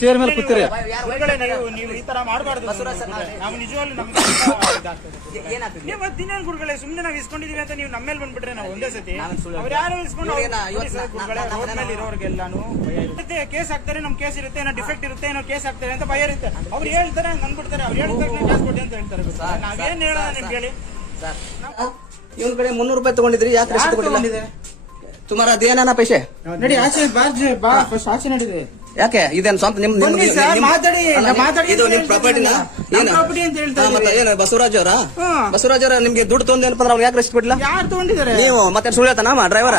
Chair ಮೇಲೆ ಕೂತಿರಿ. ನೀವು ಈ ತರ ಮಾಡಬಾರ್ದು. ನಾವು ನಿಜವಾಗ್ಲೂ ನಮ್ಗೆ ನೀವು ದಿನೇನ್ ಗುರುಗಳೇ ಸುಮ್ಮನೆ ನಾವು ಇಸ್ಕೊಂಡಿದೀವಿ ಅಂತ ನೀವು ನಮ್ಮ ಮೇಲೆ ಬಂದ್ಬಿಟ್ರೆ ನಾವು ಒಂದೇ ಸತಿ ಅವ್ರು ಯಾರು ಇಸ್ಕೊಂಡು ರೋಡ್ ಮೇಲೆ ಇರೋರ್ಗೆಲ್ಲಾನು ಭಯ ಇರುತ್ತೆ. ಕೇಸ್ ಹಾಕ್ತಾರೆ, ನಮ್ ಕೇಸ್ ಇರುತ್ತೆ, ಏನೋ ಡಿಫೆಕ್ಟ್ ಇರುತ್ತೆ, ಏನೋ ಕೇಸ್ ಹಾಕ್ತಾರೆ ಅಂತ ಭಯ ಇರುತ್ತೆ. ಅವ್ರು ಹೇಳ್ತಾರೆ ಹಂಗ್ ಅಂದ್ಬಿಡ್ತಾರೆ. ಅವ್ರು ಹೇಳ್ತಾರೆ ಕೇಸ್ ಕೊಡಿ ಅಂತ ಹೇಳ್ತಾರೆ. ನಾವೇನ್ ಹೇಳೋಣ ನಿಮ್ಗೆ ಹೇಳಿ. ಇವನ್ ಕಡೆ 300 ರೂಪಾಯಿ ತಗೊಂಡಿದ್ರಿ, ಯಾಕೆ ರಸೀದಿ ಕೊಟ್ಟಿಲ್ಲ? तुम्हारा दिया ना पैसे नडी आचे बा साक्षी नडीदे ಯಾಕೆ ಇದೇನು ಸ್ವಂತ ನಿಮ್ ಇದು ನಿಮ್ ಪ್ರಾಪರ್ಟಿನ ಏನು ಬಸವರಾಜ್ ಅವರ ನಿಮ್ಗೆ ದುಡ್ಡು ತೊಂದ ಏನಪ್ಪ ಅವ್ರು ಯಾಕೆ ರೆಸ್ಟ್ ಬಿಡ್ಲಿಲ್ಲ? ಯಾರು ತಗೊಂಡಿದ್ದಾರೆ? ನೀವು ಮತ್ತೆ ಸುಳ್ಳು ಹೇಳ್ತಾನ ಡ್ರೈವರ್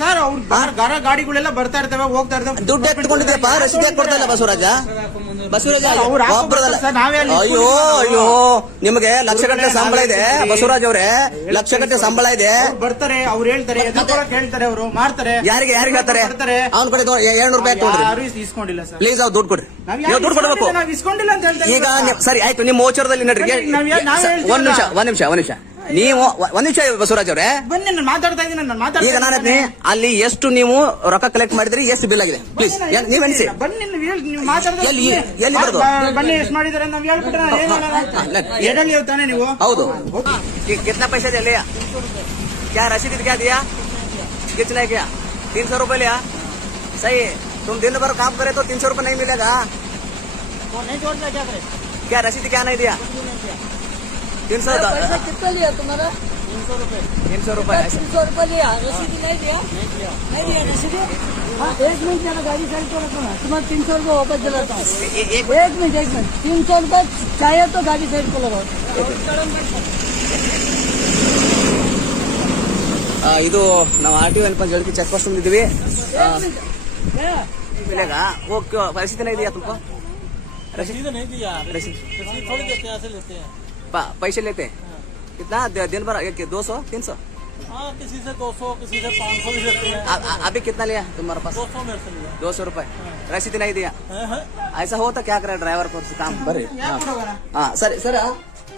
ಸರ್? ಅವ್ರ ಗಾಡಿಗಳೆಲ್ಲ ಬರ್ತಾ ಇರ್ತವೆ, ಹೋಗ್ತಾ ಇರ್ತವೆ. ದುಡ್ಡು ಎತ್ಕೊಂಡಿದ್ಯಪ್ಪ, ರಸೀದಿ ಯಾಕೆ ಕೊಡ್ತಾ ಇಲ್ಲ ಬಸವರಾಜ? ಅಯ್ಯೋ ಅಯ್ಯೋ, ನಿಮ್ಗೆ ಲಕ್ಷಗಟ್ಟಲೆ ಸಂಬಳ ಇದೆ ಬಸವರಾಜ್ ಅವರೇ, ಲಕ್ಷಗಟ್ಟಲೆ ಸಂಬಳ ಇದೆ. ಬರ್ತಾರೆ, ಅವ್ರು ಹೇಳ್ತಾರೆ, ಹೇಳ್ತಾರೆ, ಅವರು ಮಾಡ್ತಾರೆ. ಯಾರಿಗೆ ಹೇಳ್ತಾರೆ? ಅವ್ನ ಕಡೆ 700 ರೂಪಾಯಿ ತಗೊಂಡ್ರಿ, ಇಸ್ಕೊಂಡಿಲ್ಲ ಸರ್. ಪ್ಲೀಸ್ ಅವ್ರು ದುಡ್ಡು ಕೊಡ್ರಿ, ನೀವು ದುಡ್ಡು ಕೊಡ್ಬೇಕು. ಇಸ್ಕೊಂಡಿಲ್ಲ ಅಂತ ಹೇಳ್ತಾರೆ. ಈಗ ಸರಿ ಆಯ್ತು, ನಿಮ್ಮ ಓಚರದಲ್ಲಿ ನಡ್ರಿ. ಒಂದ್ ನಿಮಿಷ ನೀವು ಒಂದ್ ನಿಮಿಷ ಬಸವರಾಜ್ ಅವರೇ ಬನ್ನಿ, ನಾನು ಮಾತಾಡ್ತಾ ಇದ್ದೀನಿ. ಈಗ ನಾನು ಅಲ್ಲಿ ಎಷ್ಟು ನೀವು ರೊಕ್ಕ ಕಲೆಕ್ಟ್ ಮಾಡಿದ್ರಿ, ಎಷ್ಟು ಬಿಲ್ ಆಗಿದೆ ಪ್ಲೀಸ್ ನೀವ್ ಎಣಿಸಿ. ಬನ್ನಿ, ನೀವು ಮಾತಾಡ್ತಾ ಎಲ್ಲಿ ಬರೋದು? ಬನ್ನಿ, ಎಷ್ಟು ಮಾಡಿದಾರೆ ನಾವು ಹೇಳ್ಬಿಟ್ರೆ ತಾನೆ ನೀವು. ಹೌದು, कितना पैसा दे लिया? क्या रसीद क्या दिया? कितना क्या? 300 रुपए लिया. सही, तुम दिन भर काम करे तो 300 रुपए नहीं मिलेगा. नहीं छोड़ता क्या करे? क्या रसीद क्या नहीं दिया? 300 पैसा कितना लिया तुम्हारा? 300 रुपए. 300 रुपए 300 रुपए लिया, रसीद नहीं दिया? नहीं दिया रसीद? हाँ, 1 मिनट जाना, गाड़ी साइड को रखो ना, तुम्हारा 300 रुपए वापस दिलाता हूँ. 1 मिनट 300 रुपए चाहिए तो गाड़ी साइड को लगाओ. ಇದು ನಾವು RTO ಅನ್ಕೊಂಡು ಜಳಕಿ ಚೆಕ್ ಪೋಸ್ಟ್ ಬಂದಿದ್ದೀವಿ. मिलेगा वो क्यों रसीद नहीं दिया तुमको? रसीद नहीं दिया, रसीद थोड़ी देते हैं, ऐसे लेते हैं. पैसे लेते कितना दिन भर? 200 300? हाँ, किसी से 200, किसी से 500 भी लेते हैं. अभी कितना लिया तुम्हारे पास? 200 मेरे से लिया. 200 रुपए रसीद नहीं दिया. ऐसा हो तो क्या करे ड्राइवर को काम ಬರ್ರಿ. हाँ सर सर,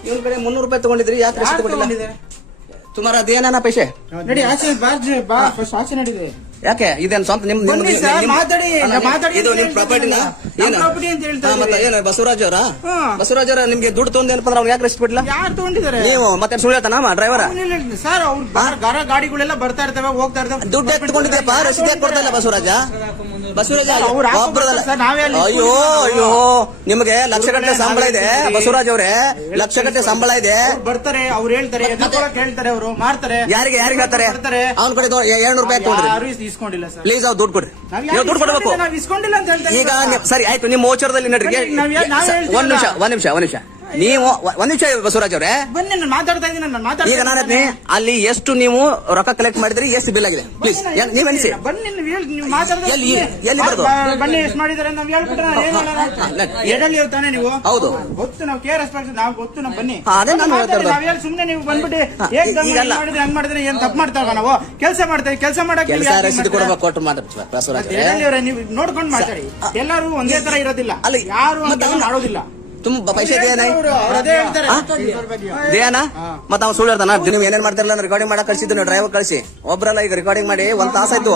ಇವನ್ ಕಡೆ 300 ರೂಪಾಯಿ ತಗೊಂಡಿದ್ರಿ, ಯಾಕೆ ರಸೀದಿ ಕೊಟ್ಟಿಲ್ಲ? तुम्हारा दिया ना पैसे? नडी आचे बा साक्षी नडीदे ಯಾಕೆ ಇದೇನು ಸ್ವಂತ ನಿಮ್ ಇದು ನಿಮ್ ಪ್ರಾಪರ್ಟಿನ ಏನು ಬಸವರಾಜ್ ಅವರ ನಿಮ್ಗೆ ದುಡ್ಡು ತೊಂದ ಏನಪ್ಪ ಅವ್ರು ಯಾಕೆ ರೆಸ್ಟ್ ಬಿಡ್ಲಿಲ್ಲ? ಯಾರು ತಗೊಂಡಿದ್ದಾರೆ? ನೀವು ಮತ್ತೆ ಸುಳ್ಳು ಹೇಳ್ತಾನ ಡ್ರೈವರ್? ಸರ್, ಅವ್ರ ಗಾಡಿಗಳೆಲ್ಲ ಬರ್ತಾ ಇರ್ತವೆ, ಹೋಗ್ತಾ ಇರ್ತವೆ. ದುಡ್ಡು ಎತ್ಕೊಂಡಿದ್ಯಪ್ಪ, ರಸೀದಿ ಯಾಕೆ ಕೊಡ್ತಾ ಇಲ್ಲ ಬಸವರಾಜ? ಅಯ್ಯೋ ಅಯ್ಯೋ, ನಿಮ್ಗೆ ಲಕ್ಷಗಟ್ಟಲೆ ಸಂಬಳ ಇದೆ ಬಸವರಾಜ್ ಅವರೇ, ಲಕ್ಷಗಟ್ಟಲೆ ಸಂಬಳ ಇದೆ. ಬರ್ತಾರೆ, ಅವ್ರು ಹೇಳ್ತಾರೆ, ಹೇಳ್ತಾರೆ, ಅವರು ಮಾಡ್ತಾರೆ. ಯಾರಿಗೆ ಹೇಳ್ತಾರೆ? ಅವ್ನ ಕಡೆ 700 ರೂಪಾಯಿ ತಗೊಂಡ್ರಿ, ಇಸ್ಕೊಂಡಿಲ್ಲ ಸರ್. ಪ್ಲೀಸ್ ಅವ್ರು ದುಡ್ಡು ಕೊಡ್ರಿ, ನೀವು ದುಡ್ಡು ಕೊಡ್ಬೇಕು. ಇಸ್ಕೊಂಡಿಲ್ಲ ಅಂತ ಹೇಳ್ತಾರೆ. ಈಗ ಸರಿ ಆಯ್ತು, ನಿಮ್ಮ ಓಚರದಲ್ಲಿ ನಡ್ರಿ. ಒಂದ್ ನಿಮಿಷ ನೀವು ಒಂದ್ ನಿಮಿಷ ಬಸವರಾಜ್ ಅವರೇ ಬನ್ನಿ, ನಾನು ಮಾತಾಡ್ತಾ ಇದ್ದೀನಿ. ಈಗ ನಾನು ಅಲ್ಲಿ ಎಷ್ಟು ನೀವು ರೊಕ್ಕ ಕಲೆಕ್ಟ್ ಮಾಡಿದ್ರಿ, ಎಷ್ಟು ಬಿಲ್ ಆಗಿದೆ ಪ್ಲೀಸ್ ನೀವ್ ಎಣಿಸಿ. ಬನ್ನಿ, ನೀವು ಮಾತಾಡ್ತಾ ಎಲ್ಲಿ ಬರೋದು? ಬನ್ನಿ, ಎಷ್ಟು ಮಾಡಿದಾರೆ ನಾವು ಹೇಳ್ಬಿಟ್ರೆ ತಾನೆ ನೀವು. ಹೌದು, ಗೊತ್ತು, ನಾವು ಕೇರ್ ರೆಸ್ಪೆಕ್ಟ್ ನಾವು ಗೊತ್ತು. ನಾವು ಬನ್ನಿ, ಅದೇ ನಾನು ನಾವ್ ಸುಮ್ನೆ ನೀವು ಬಂದ್ಬಿಟ್ಟು ಮಾಡಿದ್ರೆ ಹಂಗ್ ಮಾಡಿದ್ರೆ ಏನ್ ತಪ್ಪು ಮಾಡ್ತಾವ? ನಾವು ಕೆಲಸ ಮಾಡ್ತೇವೆ, ಕೆಲಸ ಮಾಡಕ್ಕೆ ರಸೀದಿ ಕೊಡ್ಬೇಕು, ಕೊಟ್ಟು ಮಾತಾಡ್ತೀವಿ ಬಸವರಾಜ್. ನೀವು ನೋಡ್ಕೊಂಡು ಮಾತಾಡಿ. ಎಲ್ಲರೂ ಒಂದೇ ತರ ಇರೋದಿಲ್ಲ, ಯಾರು ಮಾಡೋದಿಲ್ಲ. तुम पैसे दिया नहीं दिया ना ಮತ್ತೆ ಅವ್ನು ಸುಳ್ಳು ಹೇಳ್ತಾನ? ನೀವು ಏನೇನ್ ಮಾಡ್ತಾರಲ್ಲ, ರೆಕಾರ್ಡಿಂಗ್ ಮಾಡಕ್ ಕಳ್ಸಿದ್ದು ಡ್ರೈವರ್ ಕಳ್ಸಿ. ಒಬ್ರಲ್ಲ, ಈಗ ರೆಕಾರ್ಡಿಂಗ್ ಮಾಡಿ 1 ತಾಸಾಯ್ತು.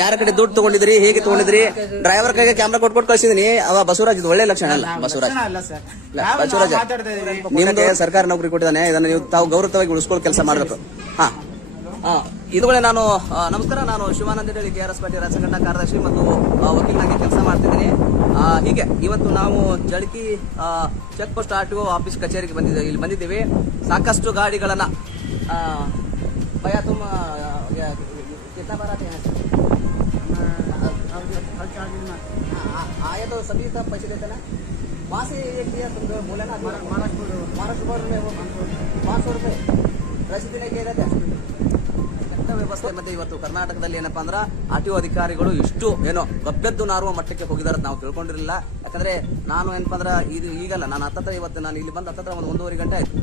ಯಾರ ಕಡೆ ದುಡ್ಡು ತಗೊಂಡಿದ್ರಿ, ಹೇಗೆ ತಗೊಂಡಿದ್ರಿ? ಡ್ರೈವರ್ ಕೈಗೆ ಕ್ಯಾಮ್ರಾ ಕೊಟ್ಬಿಟ್ಟು ಕಳ್ಸಿದೀನಿ. ಅವ ಬಸವರಾಜ್ ಇದು ಒಳ್ಳೆ ಲಕ್ಷಣ ಅಲ್ಲ. ಬಸವರಾಜ್ ನಿಮ್ಗೆ ಸರ್ಕಾರ ನೌಕರಿ ಕೊಟ್ಟಿದ್ದಾನೆ, ಇದನ್ನ ನೀವು ತಾವು ಗೌರವವಾಗಿ ಉಳಿಸ್ಕೊಳ್ಳೋ ಕೆಲಸ ಮಾಡಬೇಕು. ಹಾ, ಇದುಗಳೇ ನಾನು ನಮಸ್ಕಾರ, ನಾನು ಶಿವಾನಂದ ಹೇಳಿ KRS ಪಾಟೀಲ್ ರಾಜ್ಯ ಸಂಘಟನಾ ಕಾರ್ಯದರ್ಶಿ ಮತ್ತು ವಕೀಲನಾಗಿ ಕೆಲಸ ಮಾಡ್ತಿದ್ದೀನಿ. ಹೀಗೆ ಇವತ್ತು ನಾವು Jalaki check post RTO office ಕಚೇರಿಗೆ ಇಲ್ಲಿ ಬಂದಿದ್ದೀವಿ. ಸಾಕಷ್ಟು ಗಾಡಿಗಳನ್ನ ಭಯ ತುಂಬ आया तो सभी का पैसे देते ना? वहाँ से एक दिया तुम बोले ना, महाराष्ट्र बोर्ड में वो 500 रुपये रसीदी नहीं कह रहे थे. ವ್ಯವಸ್ಥೆ ಮತ್ತೆ ಇವತ್ತು ಕರ್ನಾಟಕದಲ್ಲಿ ಏನಪ್ಪಾ ಅಂದ್ರೆ RTO ಅಧಿಕಾರಿಗಳು ಇಷ್ಟು ಏನೋ ಗಬ್ಬೆದ್ದು ನಾರುವ ಮಟ್ಟಕ್ಕೆ ಹೋಗಿದಾರ ನಾವು ತಿಳ್ಕೊಂಡಿರಲಿಲ್ಲ. ಯಾಕಂದ್ರೆ ನಾನು ಏನಪ್ಪಾ ಅಂದ್ರೆ ಇದು ಈಗಲ್ಲ, ನಾನು ಹತ್ತತ್ರ ಇವತ್ತು ನಾನು ಇಲ್ಲಿ ಬಂದು ಹತ್ತತ್ರ ಒಂದು 1.5 ಗಂಟೆ ಆಯ್ತು.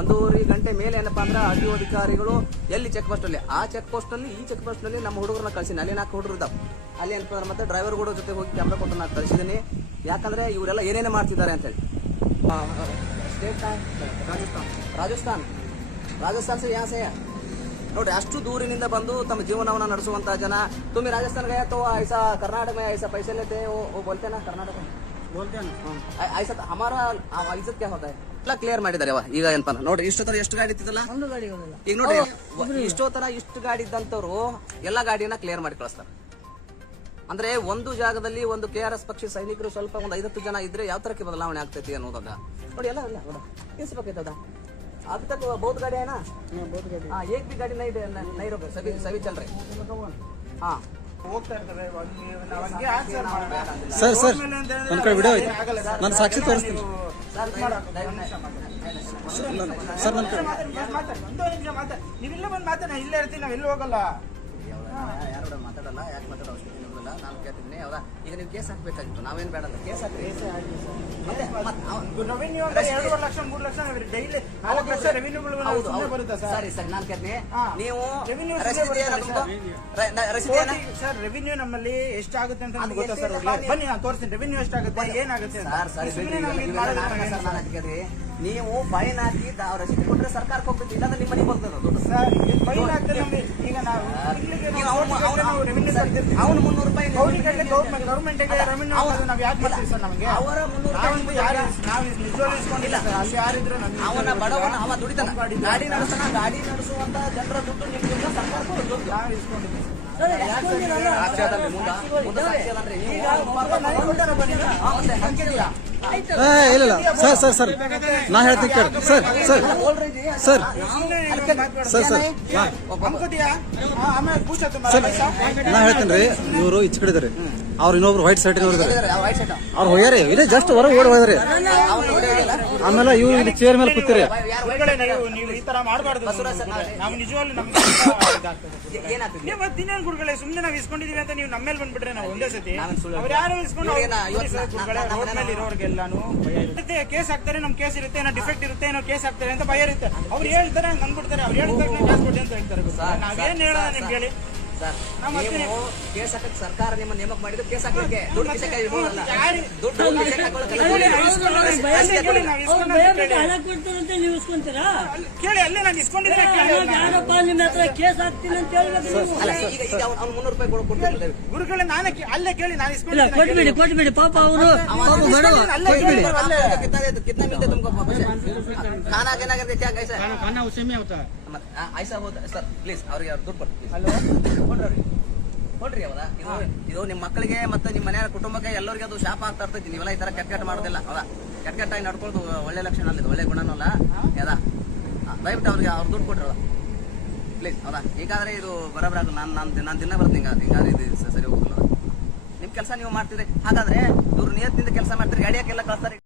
1.5 ಗಂಟೆ ಮೇಲೆ ಏನಪ್ಪಾ ಅಂದ್ರೆ RTO ಅಧಿಕಾರಿಗಳು ಎಲ್ಲಿ ಚೆಕ್ ಪೋಸ್ಟ್ ಅಲ್ಲಿ, ಆ ಚೆಕ್ ಪೋಸ್ಟ್ ಅಲ್ಲಿ, ಈ ಚೆಕ್ ಪೋಸ್ಟ್ ನಲ್ಲಿ ನಮ್ಮ ಹುಡುಗರನ್ನ ಕಳ್ಸಿನಿ. ಅಲ್ಲಿ 4 ಹುಡುಗರು ಇದ್ದಾವೆ. ಅಲ್ಲಿ ಏನಪ್ಪಾ ಅಂದ್ರೆ ಮತ್ತೆ ಡ್ರೈವರ್ ಕೂಡ ಜೊತೆ ಹೋಗಿ ಕ್ಯಾಮ್ರಾ ಕೊಟ್ಟು ನಾನು ಕಳಿಸಿದ್ದೀನಿ. ಯಾಕಂದ್ರೆ ಇವರೆಲ್ಲ ಏನೇನೇ ಮಾಡ್ತಿದ್ದಾರೆ ಅಂತ ಹೇಳಿ. ಸ್ಟೇಟ್ ರಾಜಸ್ಥಾನ್ से यहाँ से ನೋಡ್ರಿ ಅಷ್ಟು ದೂರಿನಿಂದ ಬಂದು ತಮ್ಮ ಜೀವನವನ್ನ ನಡೆಸುವಂತ ಜನ. तुम्ही राजस्थान गया तो ऐसा कर्नाटक में ऐसा पैसे लेते हैं, वो बोलते हैं ना कर्नाटक में बोलते हैं ना ऐसा हमारा इज्जत क्या होता है ಎಲ್ಲ ಕ್ಲಿಯರ್ ಮಾಡಿದ್ದಾರೆ. ಈಗ ಏನಪ್ಪ ನೋಡ್ರಿ ಇಷ್ಟೊತ್ತರ ಎಷ್ಟು ಗಾಡಿ ಇತ್ತಿದ್ದಲ್ಲ, ಒಂದು ಗಾಡಿಗಳಿಲ್ಲ. ಈಗ ನೋಡ್ರಿ ಇಷ್ಟೊತ್ತರ ಇಷ್ಟು ಗಾಡಿ ಇದ್ದಂತವ್ರು ಎಲ್ಲ ಗಾಡಿಯನ್ನ ಕ್ಲಿಯರ್ ಮಾಡಿ ಕಳಿಸ್ತಾರೆ. ಅಂದ್ರೆ ಒಂದು ಜಾಗದಲ್ಲಿ ಒಂದು KRS ಪಕ್ಷಿ ಸೈನಿಕರು ಸ್ವಲ್ಪ ಒಂದು 50 ಜನ ಇದ್ರೆ ಯಾವ ತರಕ್ಕೆ ಬದಲಾವಣೆ ಆಗ್ತೈತಿ ಅನ್ನೋದಾಗ ನೋಡಿ ಎಲ್ಲ ಇಲ್ಲ ನೋಡ ತಿಳಿಸ್ಬೇಕಾಯ್ತದ. अब तक बहुत गाड़ी है ना, बहुत गाड़ी हाँ एक भी गाड़ी नहीं रोके, सभी चल रहे. हाँ ಹೋಗ್ತಾ ಇರ್ತದೆ. ಅವನಿಗೆ ಆನ್ಸರ್ ಮಾಡೋಣ ಸರ್ ಸರ್ ಮೇಲೆ ಅಂತ ಹೇಳಿದ್ರೆ ನನ್ನ ಕಡೆ ವಿಡಿಯೋ ಐತೆ, ಆಗಲ್ಲ ಸರ್. ನಾನು ಸಾಕ್ಷಿ ತೋರಿಸ್ತೀನಿ ಸರ್ ಸರ್. ನನ್ನ ಕಡೆ ಒಂದು ನಿಮಿಷ ಮಾತಾಡಿ. ನೀವಿಲ್ಲ ಬಂದು ಮಾತಾಡಿ, ನಾ ಇಲ್ಲೇ ಇರ್ತೀನಿ, ನಾವ್ ಎಲ್ಲೂ ಹೋಗಲ್ಲ. ಯಾರು ಮಾತಾಡಲ್ಲ, ಯಾಕೆ ಮಾತಾಡೋ ಅವಶ್ಯಕತೆ ಇರೋದಿಲ್ಲ. ನಾನು ಕೇಳ್ತಿದ್ದೀನಿ ಹೌದಾ. ಈಗ ನೀವು ಕೇಸ್ ಹಾಕ್ಬೇಕಾಗಿತ್ತು, ನಾವೇನು ಬೇಡಲ್ಲ ಕೇಸ್ ಹಾಕ್ರಿ. ರೆವಿನ್ಯೂ ಅಂತ 2 ಲಕ್ಷ 3 ಲಕ್ಷ ಡೈಲಿ 4 ಲಕ್ಷ ರೆವಿನ್ಯೂಗಳು ಬರುತ್ತೆ ಸರ್. ಸರಿ ಸರ್ ನಾನು ಕೇಳ್ತೀನಿ, ಹಾ. ನೀವು ರೆವಿನ್ಯೂ ರಸೀದಿ ಏನ ಸರ್ ರೆವಿನ್ಯೂ ನಮ್ಮಲ್ಲಿ ಎಷ್ಟಾಗುತ್ತೆ ಅಂತ ನಮ್ಗೆ ಅದು ಗೊತ್ತಾ ಸರ್? ಎಷ್ಟಿದೆ? ಬನ್ನಿ ನಾನು ತೋರಿಸ್ತೀನಿ ರೆವಿನ್ಯೂ ಎಷ್ಟಾಗುತ್ತೆ ಏನಾಗುತ್ತೆ ಅಂತ. ಸರ್ ಸರಿ ಸುಮ್ನೆ ನಮ್ಗೆ ಇದು ಮಾಡೋದು ನಮಗೆ ನೀವು ಫೈನ್ ಹಾಕಿ ರಸೀದಿ ಕೊಟ್ಟರೆ ಸರ್ಕಾರಕ್ಕೆ ಹೋಗ್ಬೇಕು, ಇಲ್ಲಾಂದ್ರೆ ನಿಮ್ಮ ಮನೆಗೆ ಹೋಗ್ತದೆ ದುಡ್ಡು. ಸರ್ ಫೈನ್ ಆಗ್ತದೆ ನಮ್ಗೆ. ಈಗ ನಾವು ತಿಂಗ್ಳಿಗೆ ನಾವು ರೆವಿನ್ಯೂ ಕಟ್ತಿರ್ತೀವಿ. ಅವನು 300 ರೂಪಾಯಿ ಅವರಿಗೆ ಗೌರ್ಮೆಂಟ್ಗೆ ರೆವಿನ್ಯೂ ನಾವು ಯಾಕೆ ಮಾಡ್ತೀವಿ ಸರ್? ನಮಗೆ ಅವರ 300 ನಾವಿಂದು ಯಾರು ನಾವು ನಿಜವಾಗ್ಲೂ ಇಸ್ಕೊಂಡಿಲ್ಲ ಸರ್. ಅಲ್ಲಿ ಯಾರಿದ್ರು ನಮ್ಗೆ ಅವನ ಬಡವನ ಅವ ದುಡಿತಾನ, ಗಾಡಿ ನಡೆಸ್ತಾನ, ಗಾಡಿ ನಡೆಸುವಂತ ಜನರ ದುಡ್ಡು ನಿಮ್ಗಿಂತ ಸರ್ಕಾರಕ್ಕೆ ದುಡ್ಡು ನಾವು ಇಸ್ಕೊಂಡಿದ್ದೀವಿ. ಸರ್, ಎಸ್ಕೊಂಡಿರಲ್ಲ. ಸಾಕ್ಷಿ ಅದಲ್ರಿ ಮುಂದೆ ಸಾಕ್ಷಿ ಅದಲ್ರಿ ನೀವು. ಆಯ್ತು. ಇಲ್ಲ ಇಲ್ಲ ಸರ್ ಸರ್ ಸರ್ ನಾ ಹೇಳ್ತೀನಿ ಕೇಳಿ sir sir sir sir sir ಆಮೇಲೆ ಪೂಛ ಸರ್ ನಾ ಹೇಳ್ತೇನೆ ರೀ. ಇವರು ಈಚೆ ಕಡೆ ಇದಾರೆ, ಅವ್ರು ಇನ್ನೊಬ್ರು ವೈಟ್ ಶರ್ಟ್ ಇದಾರೆ, ಅವ್ರು ಹೋಗ್ಯಾರಿ ಇಲ್ಲೇ ಜಸ್ಟ್ ಹೊರಗೆ ಓಡಿ ಹೋದ್ರಿ. ಆಮೇಲೆ ಇವ್ರು ಇಲ್ಲಿ ಚೇರ್ ಮೇಲೆ ಕೂತಿರಿ. ನೀವು ಈ ತರ ಮಾಡಬಾರ್ದು. ನಾವು ನಿಜವಾಗ್ಲೂ ನಮ್ಗೆ ನೀವು ದಿನೇನ್ ಗುರುಗಳೇ ಸುಮ್ಮನೆ ನಾವು ಇಸ್ಕೊಂಡಿದೀವಿ ಅಂತ ನೀವು ನಮ್ಮ ಮೇಲೆ ಬಂದ್ಬಿಟ್ರೆ ನಾವು ಒಂದೇ ಸತಿ ಅವ್ರು ಯಾರು ಇಸ್ಕೊಂಡು ರೋಡ್ ಮೇಲೆ ಇರೋರ್ಗೆಲ್ಲಾನು ಭಯ ಇರುತ್ತೆ. ಕೇಸ್ ಹಾಕ್ತಾರೆ, ನಮ್ ಕೇಸ್ ಇರುತ್ತೆ, ಏನೋ ಡಿಫೆಕ್ಟ್ ಇರುತ್ತೆ, ಏನೋ ಕೇಸ್ ಹಾಕ್ತಾರೆ ಅಂತ ಭಯ ಇರುತ್ತೆ. ಅವ್ರು ಹೇಳ್ತಾರೆ ಹಂಗ್ ಅಂದ್ಬಿಡ್ತಾರೆ, ಅವ್ರು ಹೇಳಿದಾಗ ಕೇಸ್ ಕೊಡಿ ಅಂತ ಹೇಳ್ತಾರೆ. ನಾವೇನ್ ಹೇಳೋಣ ನಿಮ್ಗೆ ಹೇಳಿ ಸರ್, ನೀವು ಕೇಸ್ ಹಾಕಕ್ಕೆ ಸರ್ಕಾರ ನಿಮ್ಮ ನೇಮಕ ಮಾಡಿದ್ದು ಕೇಸ್ ಹಾಕಲಿಕ್ಕೆ, ದುಡ್ಡು ಕಿಸಕ್ಕೆ ಇರೋದಲ್ಲ. ದುಡ್ಡು ಕಿಸಕ್ಕೆ ಹಾಕೊಳ್ಳೋದಲ್ಲ. ಹಣ ಕೊಡ್ತಾರಂತೆ ನೀವು ಇಸ್ಕೊಂತೀರಾ? ಕೇಳಿ ಅಲ್ಲೇ ನಾನು ಇಸ್ಕೊಂಡಿದ್ರೆ ಯಾರಪ್ಪ ನಿಮ್ಮ ಹತ್ರ ಕೇಸ್ ಹಾಕ್ತೀನಿ ಅಂತ ಹೇಳ್ಬೇಕು ನೀವು. ಅಲ್ಲ, ಈಗ ಅವ್ನು 300 ರೂಪಾಯಿ ಕೊಡ್ತಿಲ್ಲ. ಗುರುಗಳೇ ನಾನೇ ಅಲ್ಲೇ ಕೇಳಿ ನಾನು ಇಲ್ಲ, ಕೊಟ್ಬಿಡಿ ಪಾಪ ಅವರು ಬಡವ. कितना मिलते तुमको खाना केना करके क्या कैसा खाना उसी में होता है. ऐसा होता ಸರ್ ಪ್ಲೀಸ್ ಅವ್ರಿಗೆ ದುಡ್ಡು ಕೊಟ್ಟು ಕೊಡ್ರಿ ಹೌದಾ. ಇದು ನಿಮ್ಮ ಮಕ್ಕಳಿಗೆ ಮತ್ತೆ ನಿಮ್ಮ ಮನೆಯ ಕುಟುಂಬಕ್ಕೆ ಎಲ್ಲರಿಗೆ ಅದು ಶಾಪ ಆಗ್ತಾ ಇರ್ತೈತಿ. ನೀವೆಲ್ಲ ಈ ತರ ಕೆಟ್ಟ ಮಾಡೋದಿಲ್ಲ ಹೌದಾ. ಕೆಟ್ಟಾಗಿ ನಡ್ಕೊಳ್ಳೋದು ಒಳ್ಳೆ ಲಕ್ಷಣ ಅಲ್ಲ, ಇದು ಒಳ್ಳೆ ಗುಣನೂ ಅಲ್ಲ ಹೌದಾ. ದಯವಿಟ್ಟು ಅವ್ರಿಗೆ ಅವ್ರು ದುಡ್ಡು ಕೊಡ್ರಿ ಹೌದಾ ಪ್ಲೀಸ್ ಹೌದಾ. ಹೀಗಾದ್ರೆ ಇದು ಬರೋಬರ ನಾನು ದಿನ ಬರ್ತೀನಿ. ಹಿಂಗಾದ್ರೆ ಇದು ಸರಿ ಹೋಗಲ್ಲ. ನಿಮ್ ಕೆಲಸ ನೀವು ಮಾಡ್ತೀರಿ, ಹಾಗಾದ್ರೆ ಇವ್ರು ನಿಯತ್ತಿಂದ ಕೆಲಸ ಮಾಡ್ತೀರಿ, ಗಾಡಿಯಾಕೆಲ್ಲ ಕಳ್ಸ್ತಾರೆ.